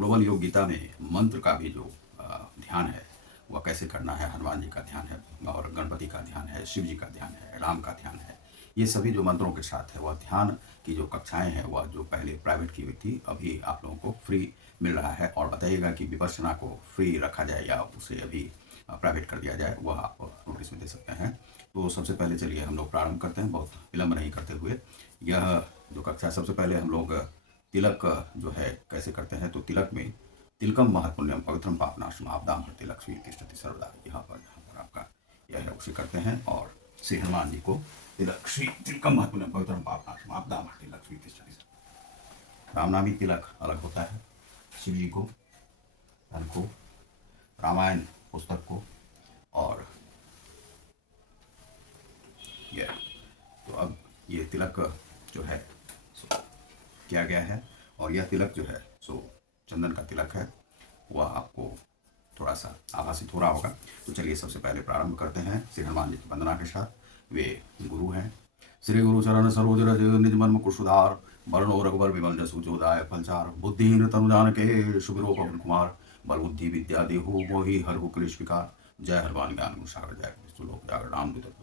Global योग गीता में मंत्र का भी जो ध्यान है वह कैसे करना है, हनुमान जी का ध्यान है और गणपति का ध्यान है, शिव जी का ध्यान है, राम का ध्यान है, ये सभी जो मंत्रों के साथ है वह ध्यान की जो कक्षाएं हैं वह जो पहले प्राइवेट की हुई थी अभी आप लोगों को फ्री मिल रहा है। और बताइएगा कि विपश्यना को फ्री रखा जाए या उसे अभी प्राइवेट कर दिया जाए, वह आप नोटिस में दे सकते हैं। तो सबसे पहले चलिए हम लोग प्रारंभ करते हैं, बहुत विलंब नहीं करते हुए। यह जो कक्षा सबसे पहले हम लोग तिलक जो है कैसे करते हैं, तो तिलक में तिलकम महत्पुण्यम पवित्रम पापनाशम आपदाम तिलक श्री तिष्ठति सर्वदा, यहाँ पर आपका यह है उसे करते हैं। और श्री हनुमान जी को तिलक श्री तिलकम महत्पुण्यम पवित्रम पापनाशम आपदाम तिलक श्री तिष्ठति सर्वदा। रामनामी तिलक अलग होता है, शिव जी को, धन को, रामायण पुस्तक को, और यह तो अब ये तिलक जो है सो किया गया है। और यह तिलक जो है सो चंदन का तिलक है, वह आपको थोड़ा सा आभासित हो रहा होगा। तो चलिए सबसे पहले प्रारंभ करते हैं श्री हनुमान जी की वंदना के साथ। वे गुरु हैं। श्री गुरु चरण सरोज रज निज मन मुकुर सुधार, वरणो रघुबर विमल जसु जोदाय फलचार, बुद्धिहीन तनु जानके सुमिरो पवन कुमार, बल बुद्धि विद्या देहु मोहि हरहु क्लेश विकार, जय हनुमान ज्ञान गुण सागर जय लोक जागर राम दूत।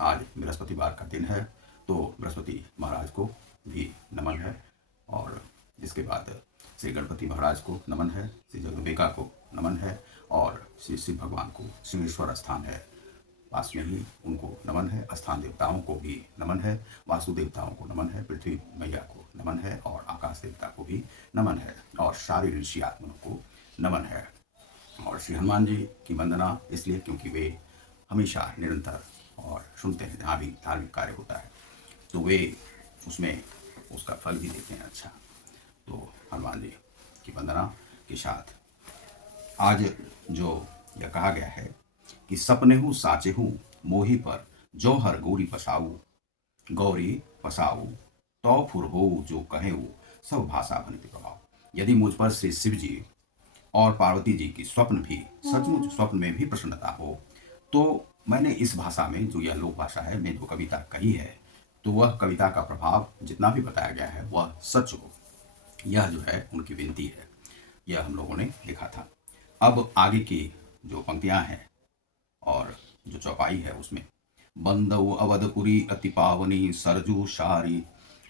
आज बृहस्पतिवार का दिन है, तो बृहस्पति महाराज को भी नमन है। और इसके बाद श्री गणपति महाराज को नमन है, श्री जगदम्बिका को नमन है, और श्री शिव भगवान को सिंहेश्वर स्थान है पास में ही, उनको नमन है। स्थान देवताओं को भी नमन है, वासु देवताओं को नमन है, पृथ्वी मैया को नमन है, और आकाश देवता को भी नमन है, और सारी ऋषि आत्माओं को नमन है। और श्री हनुमान जी की वंदना इसलिए क्योंकि वे हमेशा निरंतर और सुनते हैं, जहाँ भी धार्मिक कार्य होता है तो वे उसमें उसका फल भी देते हैं। अच्छा, तो हनुमान जी की वंदना के साथ आज जो यह कहा गया है कि सपनेहु साचेहु मोहि पर जो हर गौरी पसाऊ तो फुर हो जो कहे वो सब भाषा भनित प्रभाव। यदि मुझ पर श्री शिव जी और पार्वती जी की स्वप्न भी सचमुच स्वप्न में भी प्रसन्नता हो, तो मैंने इस भाषा में जो यह लोक भाषा है में जो कविता कही है, तो वह कविता का प्रभाव जितना भी बताया गया है वह सच हो, यह जो है उनकी विनती है। यह हम लोगों ने लिखा था। अब आगे की जो पंक्तियां हैं और जो चौपाई है उसमें, बंदव अवधपुरी अति पावनी सरजू शारी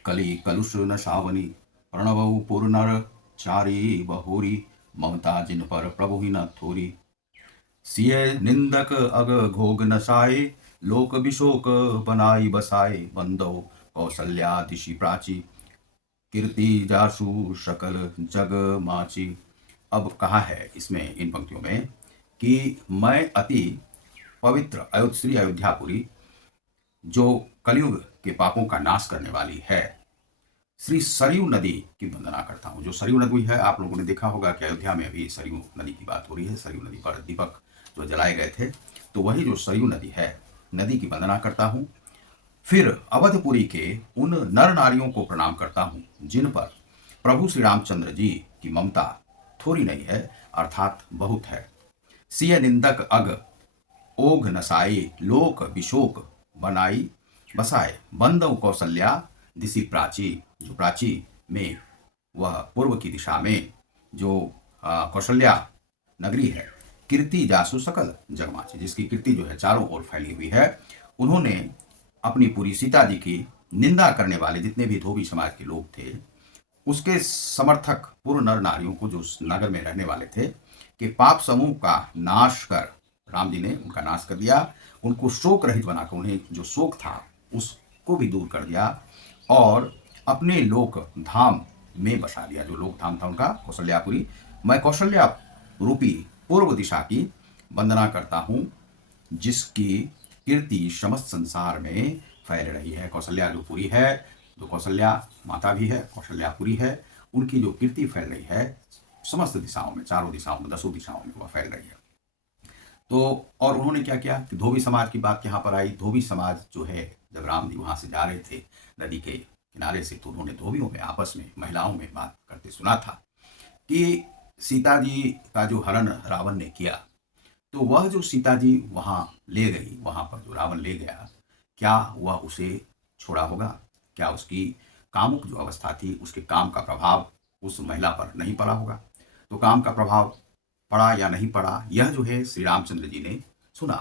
कली कलुष न शावनी, प्रणव पुरनर चारी बहोरी, ममता जिन पर प्रभु ही न थोरी, सिय निंदक अग घोग नसाए, लोक विशोक बनाई बसाए, बंदव कौशल्या दिशि प्राची, कीर्ति जासु सकल जग माची। अब कहा है इसमें इन पंक्तियों में कि मैं अति पवित्र श्री अयोध्यापुरी जो कलयुग के पापों का नाश करने वाली है, श्री सरयू नदी की वंदना करता हूँ। जो सरयू नदी है, आप लोगों ने देखा होगा कि अयोध्या में अभी सरयू नदी की बात हो रही है। सरयू नदी पर दीपक जो जलाए गए थे, तो वही जो सरयू नदी है, नदी की वंदना करता हूँ। फिर अवधपुरी के उन नर नारियों को प्रणाम करता हूँ जिन पर प्रभु श्री रामचंद्र जी की ममता थोड़ी नहीं है, अर्थात बहुत है। सिय निंदक अग ओघ नसाए, लोक विशोक बनाई बसाए, बंदव कौशल्या दिशि प्राची। जो प्राची में वह पूर्व की दिशा में जो कौशल्या नगरी है, कीर्ति जासु सकल जगमाची, जिसकी कीर्ति जो है चारों ओर फैली हुई है, उन्होंने अपनी पूरी सीता जी की निंदा करने वाले जितने भी धोबी समाज के लोग थे, उसके समर्थक पूर्व नर नारियों को जो नगर में रहने वाले थे, कि पाप समूह का नाश कर राम जी ने उनका नाश कर दिया, उनको शोक रहित बनाकर उन्हें जो शोक था उसको भी दूर कर दिया, और अपने लोक धाम में बसा लिया। जो लोक धाम था उनका कौशल्यापुरी। मैं कौशल्या रूपी पूर्व दिशा की वंदना करता हूँ, जिसकी कीर्ति समस्त संसार में फैल रही है। कौशल्या जो पुरी है, जो कौशल्या माता भी है, कौशल्यापुरी है, उनकी जो कीर्ति फैल रही है समस्त दिशाओं में, चारों दिशाओं में, 10 दिशाओं में वह फैल रही है। तो और उन्होंने क्या किया कि धोबी समाज की बात यहाँ पर आई। धोबी समाज जो है, जब राम जी वहाँ से जा रहे थे नदी के किनारे से, तो उन्होंने धोबियों में आपस में महिलाओं में बात करते सुना था कि सीता जी का जो हरण रावण ने किया, तो वह जो सीता जी वहाँ ले गई, वहाँ पर जो रावण ले गया, क्या वह उसे छोड़ा होगा? क्या उसकी कामुक जो अवस्था थी, उसके काम का प्रभाव उस महिला पर नहीं पड़ा होगा? तो काम का प्रभाव पड़ा या नहीं पड़ा, यह जो है श्री रामचंद्र जी ने सुना।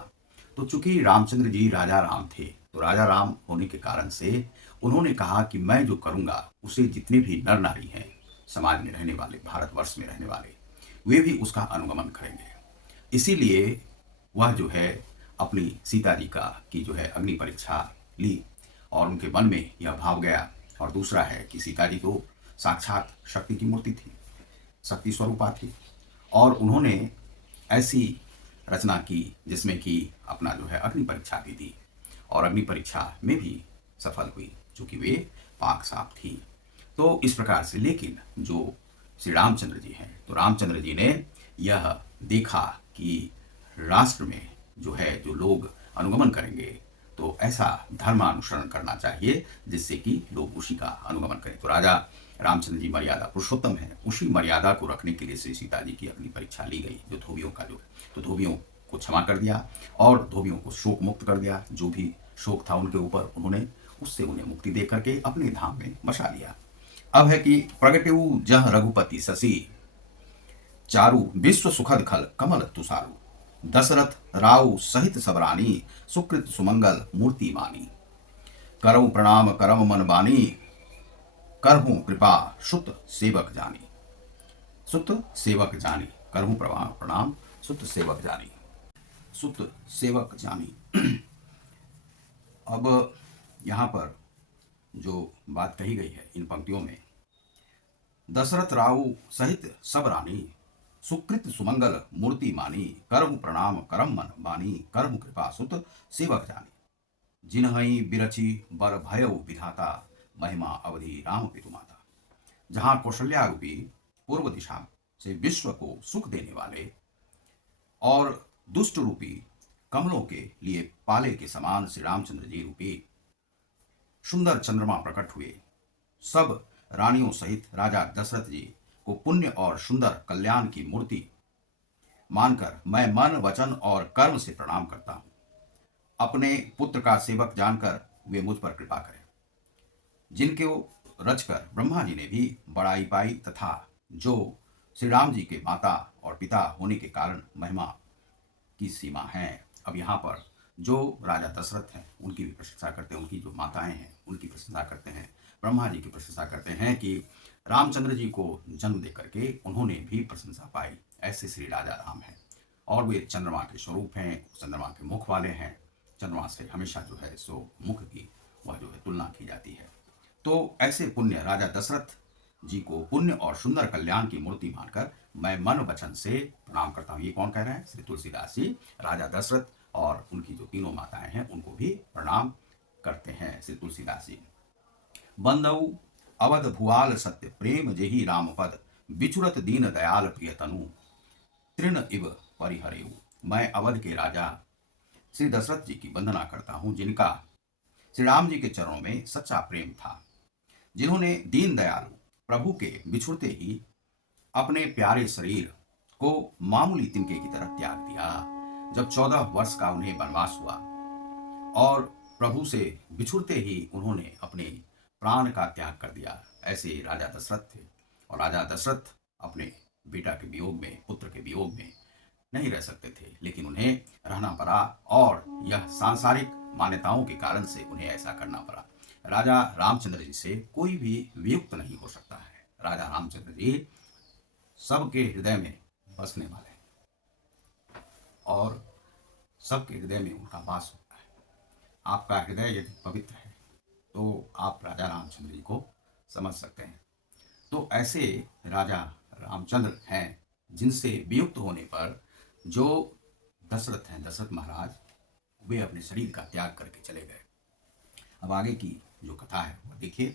तो चूंकि रामचंद्र जी राजा राम थे, तो राजा राम होने के कारण से उन्होंने कहा कि मैं जो करूंगा उसे जितने भी नर नारी हैं समाज में रहने वाले, भारतवर्ष में रहने वाले, वे भी उसका अनुगमन करेंगे। इसीलिए वह जो है अपनी सीता जी का की जो है अग्नि परीक्षा ली और उनके मन में यह भाव गया। और दूसरा है कि सीता जी तो साक्षात शक्ति की मूर्ति थी, शक्ति स्वरूपा थी, और उन्होंने ऐसी रचना की जिसमें कि अपना जो है अग्नि परीक्षा भी दी और अग्नि परीक्षा में भी सफल हुई, चूंकि वे पाक साफ थी। तो इस प्रकार से, लेकिन जो श्री रामचंद्र जी हैं, तो रामचंद्र जी ने यह देखा कि राष्ट्र में जो है जो लोग अनुगमन करेंगे, तो ऐसा धर्मानुसरण करना चाहिए जिससे कि लोग उसी का अनुगमन करें। तो राजा रामचंद्र जी मर्यादा पुरुषोत्तम है, उसी मर्यादा को रखने के लिए श्री सीता जी की अग्नि परीक्षा ली गई। जो धोबियों का जो, तो धोबियों को क्षमा कर दिया और धोबियों को शोक मुक्त कर दिया। जो भी शोक था उनके ऊपर, उन्होंने उससे उन्हें मुक्ति दे करके अपने धाम में बसा लिया। अब है कि प्रगटेऊ जह रघुपति शशि, चारु विश्व सुखद खल कमल तुषारु, दशरथ राव सहित सबरानी, सुकृत सुमंगल मूर्ति मानी, करऊ प्रणाम करम मन बानी, करहूं कृपा सुत सेवक जानी। सुत सेवक जानी, करहूं प्रणाम सुत सेवक जानी, सुत सेवक जानी। अब यहाँ पर जो बात कही गई है इन पंक्तियों में, दशरथ राव सहित सब रानी, सुकृत सुमंगल मूर्ति मानी, करहु प्रणाम करम मन बानी, करहु कृपा सुत सेवक जानी, जिन्हई बिरची बर भयउ विधाता, महिमा अवधि राम पितु माता। जहां कौशल्या रूपी पूर्व दिशा से विश्व को सुख देने वाले और दुष्ट रूपी कमलों के लिए पाले के समान श्री रामचंद्र जी रूपी सुंदर चंद्रमा प्रकट हुए, सब रानियों सहित राजा दशरथ जी को पुण्य और सुंदर कल्याण की मूर्ति मानकर मैं मन वचन और कर्म से प्रणाम करता हूं। अपने पुत्र का सेवक जानकर वे मुझ पर कृपा करें, जिनके रचकर ब्रह्मा जी ने भी बड़ाई पाई, तथा जो श्री राम जी के माता और पिता होने के कारण महिमा की सीमा है। अब यहाँ पर जो राजा दशरथ हैं उनकी भी प्रशंसा करते हैं, उनकी जो माताएं हैं उनकी प्रशंसा करते हैं, ब्रह्मा जी की प्रशंसा करते हैं कि रामचंद्र जी को जन्म दे करके उन्होंने भी प्रशंसा पाई। ऐसे श्री राजा राम हैं और वे चंद्रमा के स्वरूप हैं, चंद्रमा के मुख वाले हैं। चंद्रमा से हमेशा जो है सो मुख की वह जो है तुलना की जाती है। तो ऐसे पुण्य राजा दशरथ जी को पुण्य और सुंदर कल्याण की मूर्ति मानकर मैं मन वचन से प्रणाम करता हूँ। ये कौन कह रहे हैं? श्री तुलसीदास जी राजा दशरथ और उनकी जो तीनों माताएं हैं उनको भी प्रणाम करते हैं श्री तुलसीदास जी। बंदऊ अवध भुआल सत्य प्रेम जेहि राम पद, बिछुरत दीन दयाल प्रिय तनु, तृण इव परिहरेऊ। मैं अवध के राजा श्री दशरथ जी की वंदना करता हूँ, जिनका श्री राम जी के चरणों में सच्चा प्रेम था, जिन्होंने दीन दयालु प्रभु के बिछुड़ते ही अपने प्यारे शरीर को मामूली तिनके की तरह त्याग दिया। जब 14 वर्ष का उन्हें वनवास हुआ और प्रभु से बिछुड़ते ही उन्होंने अपने प्राण का त्याग कर दिया, ऐसे राजा दशरथ थे। और राजा दशरथ अपने बेटा के वियोग में, पुत्र के वियोग में नहीं रह सकते थे, लेकिन उन्हें रहना पड़ा और यह सांसारिक मान्यताओं के कारण से उन्हें ऐसा करना पड़ा। राजा रामचंद्र जी से कोई भी वियुक्त नहीं हो सकता है। राजा रामचंद्र जी सबके हृदय में बसने वाले हैं और सबके हृदय में उनका वास होता है। आपका हृदय यदि पवित्र है तो आप राजा रामचंद्र जी को समझ सकते हैं। तो ऐसे राजा रामचंद्र हैं जिनसे वियुक्त होने पर जो दशरथ हैं, दशरथ महाराज, वे अपने शरीर का त्याग करके चले गए। अब आगे की जो कथा है वो देखिए।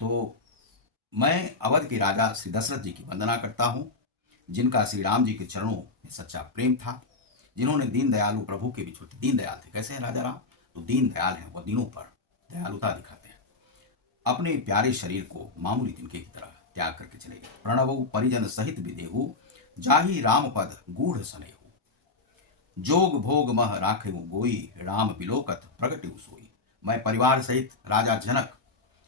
तो मैं अवध के राजा श्री दशरथ जी की वंदना करता हूँ, जिनका श्री राम जी के चरणों में सच्चा प्रेम था, जिन्होंने दीन दयालु प्रभु के बिछुड़ते, दीन दयाल थे। कैसे हैं राजा राम? तो दीन दयाल हैं, वह दीनों पर दयालुता दिखाते हैं। अपने प्यारे शरीर को मामूली तिनके की तरह त्याग करके चले गए। प्रणवु परिजन सहित विदेहु, जाहि राम पद गूढ़ सनेहु, जोग भोग मह राखेहु गोई, राम बिलोकत प्रगटेहु सोई। मैं परिवार सहित राजा जनक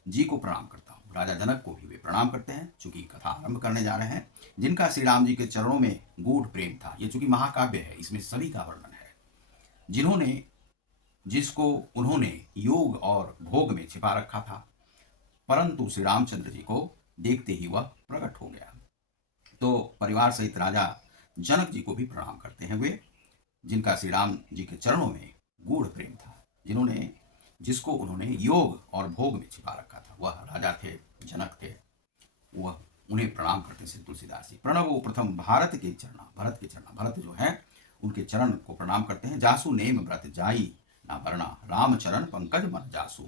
जी को प्रणाम करता हूँ। राजा जनक को भी वे प्रणाम करते हैं, चूंकि कथा आरंभ करने जा रहे हैं। जिनका श्री राम जी के चरणों में गूढ़ प्रेम था। ये चूंकि महाकाव्य है, इसमें सभी का वर्णन है। जिसको उन्होंने योग और भोग में छिपा रखा था, परंतु श्री रामचंद्र जी को देखते ही वह प्रकट हो गया। तो परिवार सहित राजा जनक जी को भी प्रणाम करते हैं वे, जिनका श्री राम जी के चरणों में गूढ़ प्रेम था, जिसको उन्होंने योग और भोग में छिपा रखा था। वह राजा थे, जनक थे, वह उन्हें प्रणाम करते श्री तुलसीदास जी। प्रणव प्रथम भरत के चरण, भरत जो है उनके चरण को प्रणाम करते हैं। जासु नेम व्रत जाई ना वरना, राम चरण पंकज मन जासु,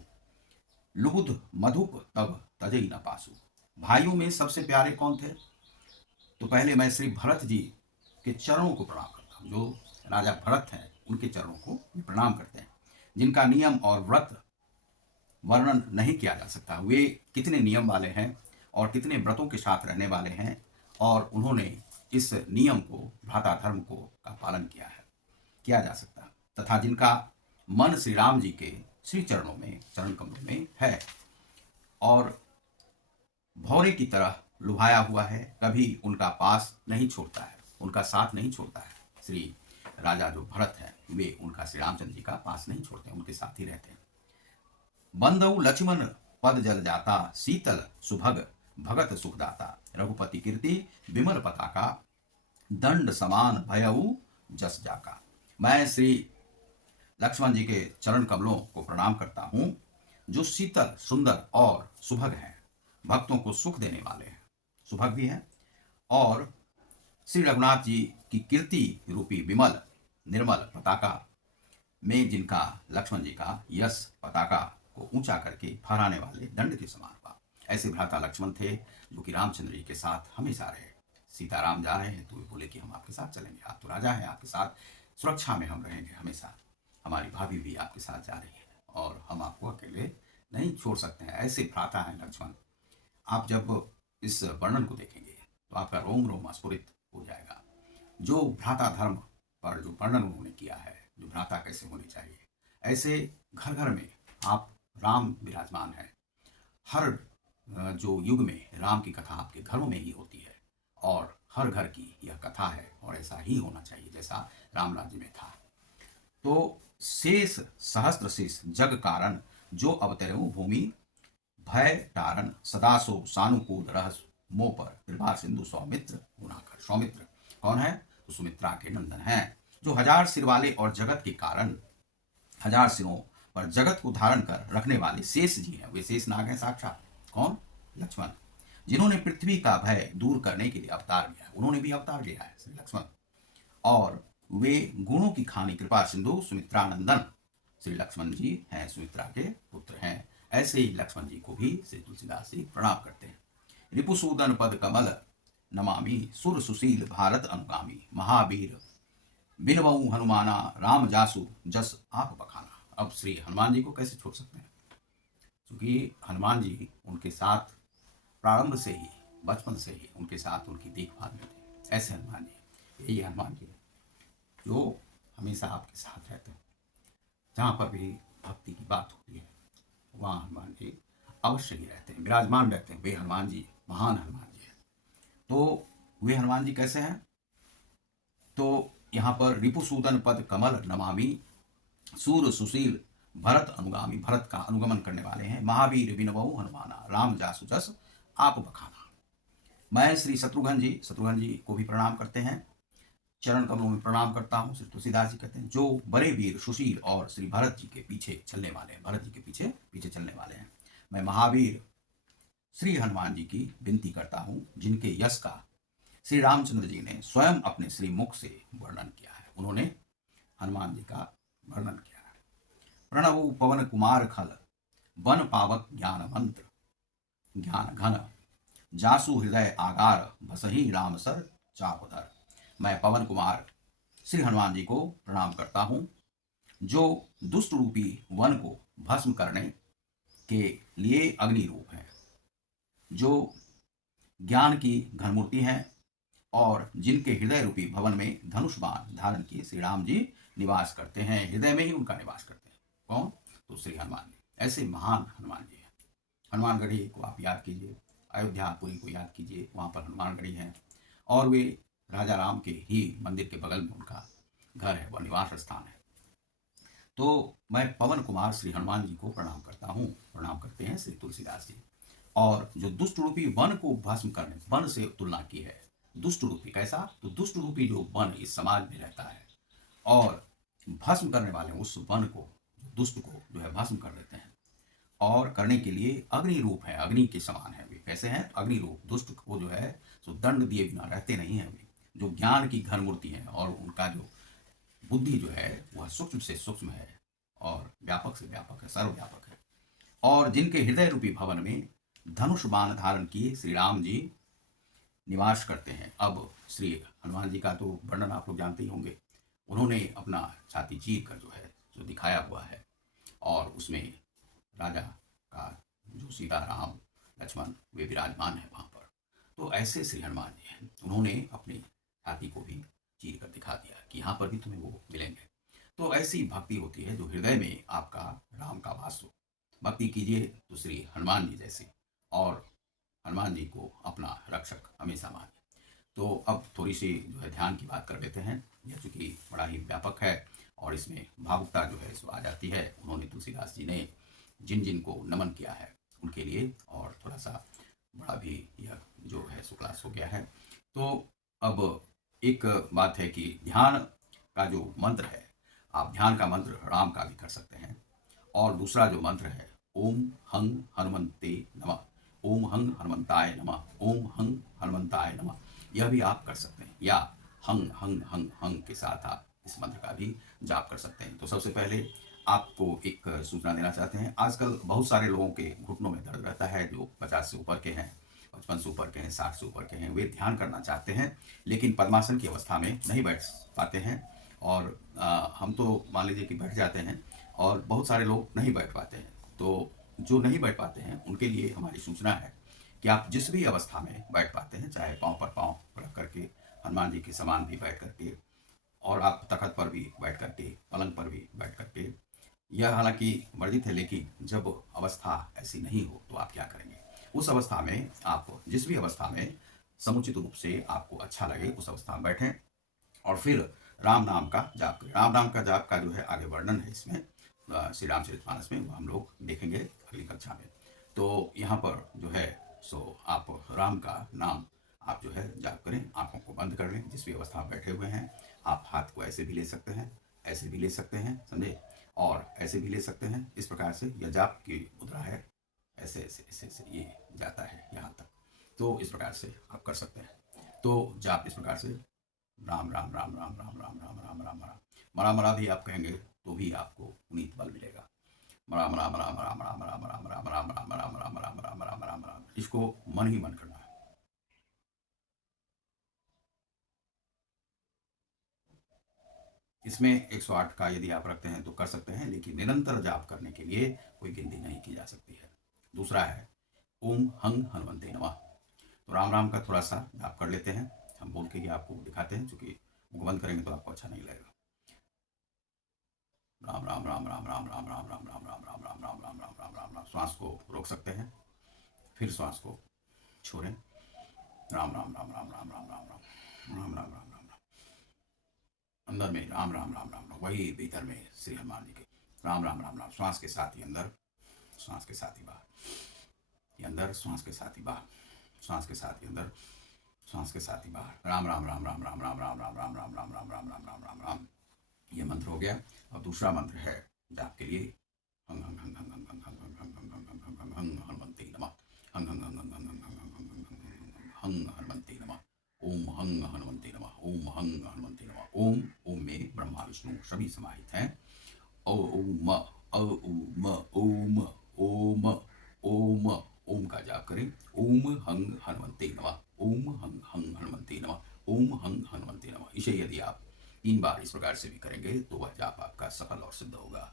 लुबुध मधुप तब तजई न पासु। भाइयों में सबसे प्यारे कौन थे? तो पहले मैं श्री भरत जी के चरणों को प्रणाम करता हूँ। जो राजा भरत हैं उनके चरणों को प्रणाम करते हैं, जिनका नियम और व्रत वर्णन नहीं किया जा सकता। वे कितने नियम वाले हैं और कितने व्रतों के साथ रहने वाले हैं, और उन्होंने इस नियम को, भ्राता धर्म को का पालन किया जा सकता। तथा जिनका मन श्री राम जी के श्री चरणों में, चरण कमलों में है और भौरे की तरह लुभाया हुआ है, कभी उनका पास नहीं छोड़ता है, उनका साथ नहीं छोड़ता है। श्री राजा जो भरत है वे उनका श्री रामचंद्र जी का पास नहीं छोड़ते, उनके साथ ही रहते हैं। बंदऊ लक्ष्मण पद जल जाता, शीतल सुभग भगत सुखदाता, रघुपति कीर्ति विमल पताका, दंड समान भयऊ जस जाका। मैं श्री लक्ष्मण जी के चरण कमलों को प्रणाम करता हूं, जो शीतल, सुंदर और सुभग हैं, भक्तों को सुख देने वाले हैं, सुभग भी हैं, और श्री रघुनाथ जी की कीर्ति रूपी विमल निर्मल पताका में जिनका लक्ष्मण जी का यश पताका को ऊंचा करके फहराने वाले दंड के समान हुआ। ऐसे भ्राता लक्ष्मण थे जो कि रामचंद्र जी के साथ हमेशा रहे। सीताराम जा रहे हैं तो वे बोले कि हम आपके साथ चलेंगे, आप तो राजा हैं, आपके साथ सुरक्षा में हम रहेंगे हमेशा। हमारी भाभी भी आपके साथ जा रही है और हम आपको अकेले नहीं छोड़ सकते हैं। ऐसे भ्राता हैं लक्ष्मण। आप जब इस वर्णन को देखेंगे तो आपका रोम रोम स्फुरित हो जाएगा। जो भ्राता धर्म पर जो वर्णन उन्होंने किया है, जो भ्राता कैसे होने चाहिए, ऐसे घर घर में आप राम विराजमान है। हर जो युग में राम की कथा आपके घरों में ही होती है, और हर घर की यह कथा है, और ऐसा ही होना चाहिए जैसा राम राज्य में था। तो शेष सहस्त्र शेष जग कारण, जो अवतरऊ भूमि भय तारण, सदासो सानुकूल रहस मोह पर, कृपा सिंधु सौमित्र गुणाकर। सौमित्र कौन है? तो सुमित्रा के नंदन हैं, जो हजार सिर वाले और जगत के कारण, हजार सिरों पर जगत को धारण कर रखने वाले शेष जी हैं। वे शेष नाग हैं साक्षात। कौन? लक्ष्मण, जिन्होंने पृथ्वी का भय दूर करने के लिए अवतार लिया। उन्होंने भी अवतार लिया है श्री लक्ष्मण, और वे गुणों की खानी कृपा सिंधु सुमित्रा नंदन श्री लक्ष्मण जी हैं, सुमित्रा के पुत्र हैं। ऐसे ही लक्ष्मण जी को भी श्री तुलसीदास जी प्रणाम करते हैं। रिपुसूदन पद कमल नमामि, सुर सुशील भारत अनुगामी, महावीर बिनवऊ हनुमाना, राम जासु जस आप बखाना। अब श्री हनुमान जी को कैसे छोड़ सकते हैं, क्योंकि हनुमान जी उनके साथ प्रारंभ से ही, बचपन से ही उनके साथ उनकी देखभाल में थे। ऐसे हनुमान जी, यही हनुमान जी जो हमेशा आपके साथ रहते हैं। जहाँ पर भी भक्ति की बात होती है वहाँ हनुमान जी अवश्य ही रहते हैं, विराजमान रहते हैं। वे हनुमान जी महान हनुमान जी हैं। तो वे हनुमान जी कैसे हैं? तो यहाँ पर रिपुसूदन पद कमल नमामि, सूर सुशील भरत अनुगामी, भरत का अनुगमन करने वाले हैं। महावीर विनवऊ हनुमाना, राम जासु जस आप बखाना। मैं श्री शत्रुघ्न जी को भी प्रणाम करते हैं, चरण कमलों में प्रणाम करता हूँ। श्री तुलसीदास जी कहते हैं, जो बड़े वीर सुशील और श्री भरत जी के पीछे चलने वाले हैं, भरत जी के पीछे चलने वाले हैं। मैं महावीर श्री हनुमान जी की विनती करता हूँ, जिनके यश का श्री रामचंद्र जी ने स्वयं अपने श्री मुख से वर्णन किया है। उन्होंने हनुमान जी का वर्णन किया है। प्रणव पवन कुमार खल, वन पावक ज्ञान मंत्र, ज्ञान घन, जासु हृदय आगार, बसही राम सर चापधर। मैं पवन कुमार श्री हनुमान जी को प्रणाम करता हूँ, जो दुष्ट रूपी वन को भस्म करने के लिए अग्नि रूप हैं, जो ज्ञान की घनमूर्ति हैं, और जिनके हृदय रूपी भवन में धनुष बाण धारण किए श्री राम जी निवास करते हैं। हृदय में ही उनका निवास करते हैं। कौन? तो श्री हनुमान जी। ऐसे महान हनुमान जी हैं। हनुमानगढ़ी को आप याद कीजिए, अयोध्यापुरी को याद कीजिए, वहाँ पर हनुमानगढ़ी है और वे राजा राम के ही मंदिर के बगल में उनका घर है, वह निवास स्थान है। तो मैं पवन कुमार श्री हनुमान जी को प्रणाम करता हूँ। प्रणाम करते हैं श्री तुलसीदास जी। और जो दुष्ट रूपी वन को भस्म करने, वन से तुलना की है। दुष्ट रूपी कैसा? तो दुष्ट रूपी जो वन इस समाज में रहता है और भस्म करने वाले उस वन को, दुष्ट को जो है भस्म कर देते हैं। और करने के लिए अग्नि रूप है, अग्नि के समान है वे। कैसे हैं? अग्नि रूप। दुष्ट को जो है सो दंड दिए बिना रहते नहीं है वे, जो ज्ञान की घन मूर्ति है और उनका जो बुद्धि जो है वह सूक्ष्म से सूक्ष्म है और व्यापक से व्यापक है, सर्वव्यापक है। और जिनके हृदय रूपी भवन में धनुष बाण धारण किए श्री राम जी निवास करते हैं। अब श्री हनुमान जी का तो वर्णन आप लोग जानते ही होंगे। उन्होंने अपना छाती चीर कर जो है जो दिखाया हुआ है और उसमें राजा का जो सीता राम लक्ष्मण वे विराजमान है वहाँ पर। तो ऐसे श्री हनुमान जी हैं, उन्होंने अपनी छाती को भी चीर कर दिखा दिया कि यहाँ पर भी तुम्हें वो मिलेंगे। तो ऐसी भक्ति होती है जो हृदय में आपका राम का वास हो। भक्ति कीजिए तो श्री हनुमान जी जैसे, और हनुमान जी को अपना रक्षक हमेशा मानिए। तो अब थोड़ी सी जो है ध्यान की बात कर लेते हैं। यह चूँकि बड़ा ही व्यापक है और इसमें भावुकता जो है सो आ जाती है। उन्होंने तुलसीदास जी ने जिन जिन को नमन किया है उनके लिए, और थोड़ा सा बड़ा भी यह जो है सो क्लास हो गया है। तो अब एक बात है कि ध्यान का जो मंत्र है, आप ध्यान का मंत्र राम का भी कर सकते हैं। और दूसरा जो मंत्र है ओम हंग हनुमंते नमः, ओम हंग हनुमंताय नमः, ओम हंग हनुमंताय नमः, यह भी आप कर सकते हैं। या हंग हंग हंग हंग के साथ आप इस मंत्र का भी जाप कर सकते हैं। तो सबसे पहले आपको एक सूचना देना चाहते हैं। आजकल बहुत सारे लोगों के घुटनों में दर्द रहता है, जो 50 से ऊपर के हैं, 55 से ऊपर के हैं, 60 से ऊपर के हैं। वे ध्यान करना चाहते हैं लेकिन पद्मासन की अवस्था में नहीं बैठ पाते हैं। और हम तो मान लीजिए कि बैठ जाते हैं और बहुत सारे लोग नहीं बैठ पाते हैं। तो जो नहीं बैठ पाते हैं उनके लिए हमारी सूचना है कि आप जिस भी अवस्था में बैठ पाते हैं, चाहे पाँव पर पाँव रख करके हनुमान जी के समान भी बैठ करके, और आप तखत पर भी बैठ करके, पलंग पर भी बैठ करके, यह हालांकि वर्जित है, लेकिन जब अवस्था ऐसी नहीं हो तो आप क्या करेंगे? उस अवस्था में आप जिस भी अवस्था में समुचित रूप से आपको अच्छा लगे उस अवस्था में बैठें और फिर राम नाम का जाप करें। राम नाम का जाप का जो है आगे वर्णन है इसमें श्री रामचरितमानस में, वो हम लोग देखेंगे अगली कक्षा में। तो यहाँ पर जो है सो आप राम का नाम आप जो है जाप करें, आंखों को बंद कर लें। जिस भी अवस्था में बैठे हुए हैं आप हाथ को ऐसे भी ले सकते हैं, ऐसे भी ले सकते हैं, समझे, और ऐसे भी ले सकते हैं। इस प्रकार से यह जाप की मुद्रा है, ऐसे ऐसे ऐसे ऐसे ये जाता है यहाँ तक। तो इस प्रकार से आप कर सकते हैं। तो जाप इस प्रकार से राम राम राम राम राम राम राम राम राम राम, मरा मरा भी आप कहेंगे तो भी आपको पुनीत बल मिलेगा। राम राम राम राम राम राम राम राम राम राम राम राम राम राम राम राम राम, इसको मन ही मन करना है। इसमें 108 का यदि आप रखते हैं तो कर सकते हैं, लेकिन निरंतर जाप करने के लिए कोई गिनती नहीं की जा सकती है। दूसरा है ओम हंग हनुमंते नमः। तो राम राम का थोड़ा सा जाप कर लेते हैं, हम बोल के ही आपको दिखाते हैं, चूंकि मुख बंद करेंगे तो आपको अच्छा नहीं लगेगा। राम राम राम राम राम राम राम राम राम राम राम राम राम राम राम राम राम राम, श्वास को रोक सकते हैं, फिर श्वास को छोड़ें। राम राम राम राम राम राम राम राम राम राम राम राम, अंदर में राम राम राम राम राम, वही भीतर में श्री हनुमान जी के राम राम राम राम, श्वास के साथ ही अंदर, श्वास के साथ ही बाहर, ये अंदर, श्वास के साथ ही बाहर, श्वास के साथ ही अंदर, श्वास के साथ ही बाहर। राम राम राम राम राम राम राम राम राम राम राम राम राम राम राम राम राम, ये मंत्र हो गया। और दूसरा मंत्र है जाप के लिए हंग हंग हंग हंग हंग हंग हंग हंग हंग हंग हंग हंग हंग हनुमंते नमः, हंग हंग हंग हंग हंग हंग हंग हंग हंग हंग हनुमंते नमः, ओम हंग हनुमंते नमः, ओम हंग हनुमंते नमः। ओम, ओम में ब्रह्मा विष्णु सभी समाहित हैं। ओम ओम ओम ओम ओम, ओम का जाप करें। ओम हंग हनुमंते नमः, ओम हंग हंग हनुमंते नमः, ओम हंग हनुमंते नमः। इसे यदि आप 3 बार इस प्रकार से भी करेंगे तो वह जाप आपका सफल और सिद्ध होगा।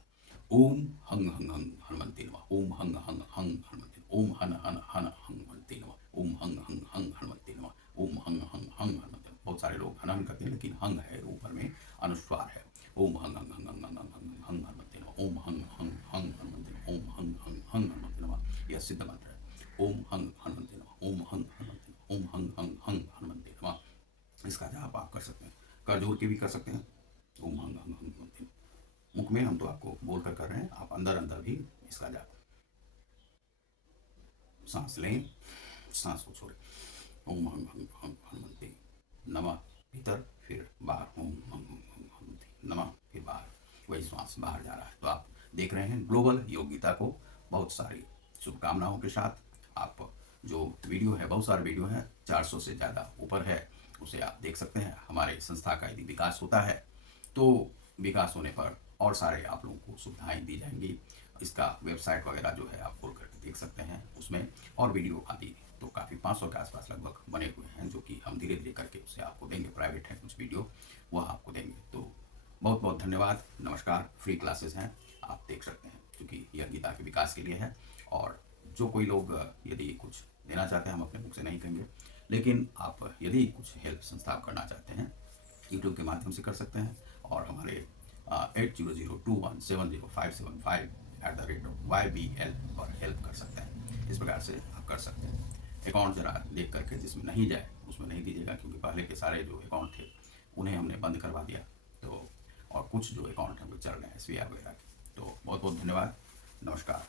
ओम हंग हंग हंग हनुमंते नमः, ओम हंग हंग हंग हनुमंते, ओम हन हन हन हनुमंते नमः, ओम हंग हंग हंग हनुमंते नमः, ओम हंग हंग हंग हनुमंते नमः। बहुत सारे लोग हनन करते हैं लेकिन हंग है, ऊपर में अनुस्वार है। ओम हंग हंग हंग हंग हंग हंग हंग हनुमंते नमः, ओम हंग हंग हंग हनुमंते नमः, ओम हंग हंग हंग हनुमंते नमः। यह सिद्ध मंत्र है। ओम हंग हनुमंते नमः, ओम हंग हनुमंते नमः, ओम हंग हंग हंग हनुमंते नमः। इसका जाप आप कर सकते हैं, कर जोड़ के भी कर सकते हैं। ओम हंग हंग हंग हनुमंते नमः। मुख में हम तो आपको बोल कर रहे हैं, आप अंदर अंदर भी इसका जाप, सांस लें, सांस को छोड़ें। ओम हंग हंग हंग हनुमंते नमः, भीतर फिर बाहर, ओम हंग हंग हंग हनुमंते नमः, फिर बाहर, वही श्वास बाहर जा रहा है। तो आप देख रहे हैं ग्लोबल योग गीता को बहुत सारी शुभकामनाओं के साथ। आप जो वीडियो है, बहुत सारे वीडियो हैं, 400 से ज़्यादा ऊपर है, उसे आप देख सकते हैं। हमारे संस्था का यदि विकास होता है तो विकास होने पर और सारे आप लोगों को सुविधाएं दी जाएंगी। इसका वेबसाइट वगैरह जो है आप खोल करके देख सकते हैं, उसमें और वीडियो आदि तो काफ़ी 500 के आसपास लगभग बने हुए हैं, जो कि हम धीरे धीरे करके उसे आपको देंगे। प्राइवेट है कुछ वीडियो, वह आपको देंगे। तो बहुत बहुत धन्यवाद, नमस्कार। फ्री क्लासेस हैं, आप देख सकते हैं, क्योंकि यह गीता के विकास के लिए है। और जो कोई लोग यदि कुछ देना चाहते हैं, हम अपने मुख से नहीं कहेंगे, लेकिन आप यदि कुछ हेल्प संस्था करना चाहते हैं, यूट्यूब के माध्यम से कर सकते हैं। और हमारे 8002170575 पर हेल्प कर सकते हैं। इस प्रकार से आप कर सकते हैं। अकाउंट जरा देख करके, जिसमें नहीं जाए उसमें नहीं दीजिएगा, क्योंकि पहले के सारे जो अकाउंट थे उन्हें हमने बंद करवा दिया। तो और कुछ जो अकाउंट हैं वो चल रहे हैं SBI वगैरह के। तो बहुत बहुत धन्यवाद, नमस्कार।